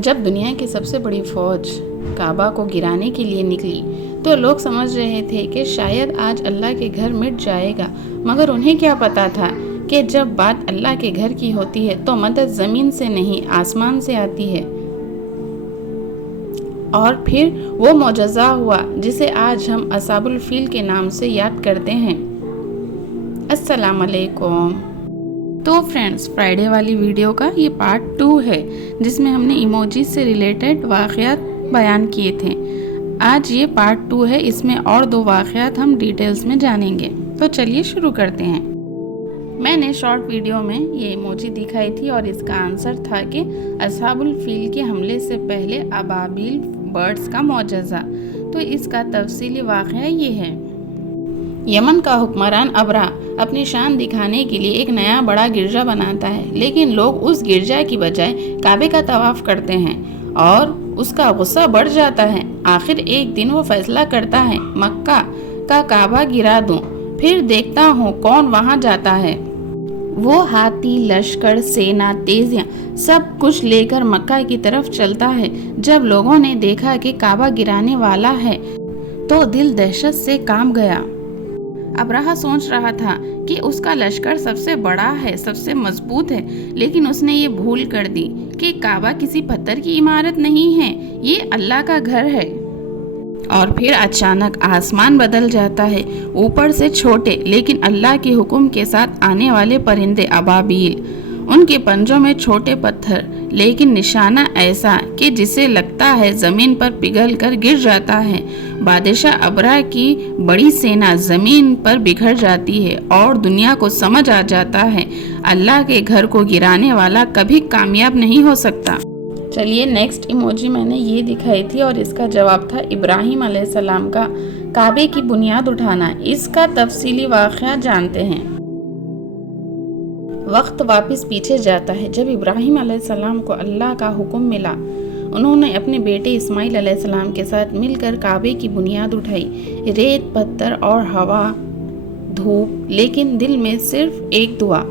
جب دنیا کی سب سے بڑی فوج کعبہ کو گرانے کے لیے نکلی تو لوگ سمجھ رہے تھے کہ شاید آج اللہ کے گھر مٹ جائے گا، مگر انہیں کیا پتا تھا کہ جب بات اللہ کے گھر کی ہوتی ہے تو مدد زمین سے نہیں آسمان سے آتی ہے۔ اور پھر وہ معجزہ ہوا جسے آج ہم اصحاب الفیل کے نام سے یاد کرتے ہیں۔ السلام علیکم۔ تو فرینڈز، فرائیڈے والی ویڈیو کا یہ پارٹ 2 ہے جس میں ہم نے ایموجی سے ریلیٹڈ واقعات بیان کیے تھے۔ آج یہ پارٹ 2 ہے، اس میں اور 2 واقعات ہم ڈیٹیلز میں جانیں گے۔ تو چلیے شروع کرتے ہیں۔ میں نے شارٹ ویڈیو میں یہ ایموجی دکھائی تھی اور اس کا آنسر تھا کہ اصحاب الفیل کے حملے سے پہلے ابابیل برڈز کا معجزہ۔ تو اس کا تفصیلی واقعہ یہ ہے۔ یمن کا حکمران ابرہ اپنی شان دکھانے کے لیے ایک نیا بڑا گرجا بناتا ہے، لیکن لوگ اس گرجا کی بجائے کعبے کا طواف کرتے ہیں اور اس کا غصہ بڑھ جاتا ہے۔ آخر ایک دن وہ فیصلہ کرتا ہے مکہ کا کعبہ گرا دوں، پھر دیکھتا ہوں کون وہاں جاتا ہے۔ وہ ہاتھی، لشکر، سینا، تیزیاں سب کچھ لے کر مکہ کی طرف چلتا ہے۔ جب لوگوں نے دیکھا کہ کعبہ گرانے والا ہے تو دل دہشت سے کانپ گیا۔ ابرہہ سوچ رہا تھا کہ اس کا لشکر سب سے بڑا ہے، سب سے مضبوط ہے، لیکن اس نے یہ بھول کر دی کہ کعبہ کسی پتھر کی عمارت نہیں ہے، یہ اللہ کا گھر ہے۔ اور پھر اچانک آسمان بدل جاتا ہے، اوپر سے چھوٹے لیکن اللہ کے حکم کے ساتھ آنے والے پرندے ابابیل، ان کے پنجوں میں چھوٹے پتھر، لیکن نشانہ ایسا کہ جسے لگتا ہے زمین پر پگھل کر گر جاتا ہے۔ بادشاہ ابرہ کی بڑی سینا زمین پر بکھر جاتی ہے اور دنیا کو سمجھ آ جاتا ہے اللہ کے گھر کو گرانے والا کبھی کامیاب نہیں ہو سکتا۔ چلیے نیکسٹ ایموجی میں نے یہ دکھائی تھی اور اس کا جواب تھا ابراہیم علیہ السلام کا کعبے کی بنیاد اٹھانا۔ اس کا تفصیلی واقعہ جانتے ہیں۔ وقت واپس پیچھے جاتا ہے۔ جب ابراہیم علیہ السلام کو اللہ کا حکم ملا، انہوں نے اپنے بیٹے اسماعیل علیہ السلام کے ساتھ مل کر کعبے کی بنیاد اٹھائی۔ ریت، پتھر اور ہوا، دھوپ، لیکن دل میں صرف ایک دعا،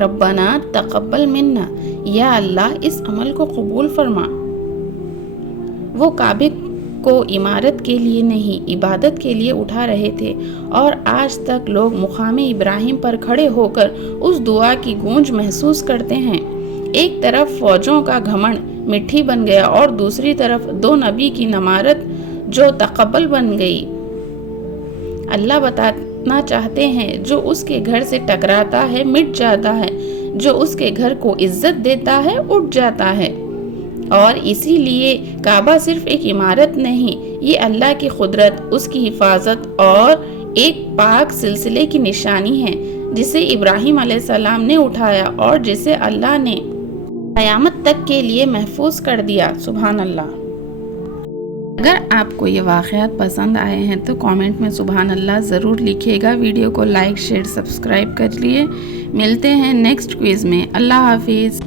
ربنا تقبل منا، یا اللہ اس عمل کو قبول فرما۔ وہ کعبے کو عمارت کے لیے نہیں، عبادت کے لیے اٹھا رہے تھے، اور آج تک لوگ مقام ابراہیم پر کھڑے ہو کر اس دعا کی گونج محسوس کرتے ہیں۔ ایک طرف فوجوں کا گھمنڈ مٹھی بن گیا اور دوسری طرف 2 نبی کی نمارت جو تقبل بن گئی۔ اللہ بتانا چاہتے ہیں جو اس کے گھر سے ٹکراتا ہے مٹ جاتا ہے، جو اس کے گھر کو عزت دیتا ہے اٹھ جاتا ہے۔ اور اسی لیے کعبہ صرف ایک عمارت نہیں، یہ اللہ کی قدرت، اس کی حفاظت اور ایک پاک سلسلے کی نشانی ہے جسے ابراہیم علیہ السلام نے اٹھایا اور جسے اللہ نے قیامت تک کے لیے محفوظ کر دیا۔ سبحان اللہ۔ اگر آپ کو یہ واقعات پسند آئے ہیں تو کامنٹ میں سبحان اللہ ضرور لکھیے گا۔ ویڈیو کو لائک، شیئر، سبسکرائب کر لیے۔ ملتے ہیں نیکسٹ کوئز میں۔ اللہ حافظ۔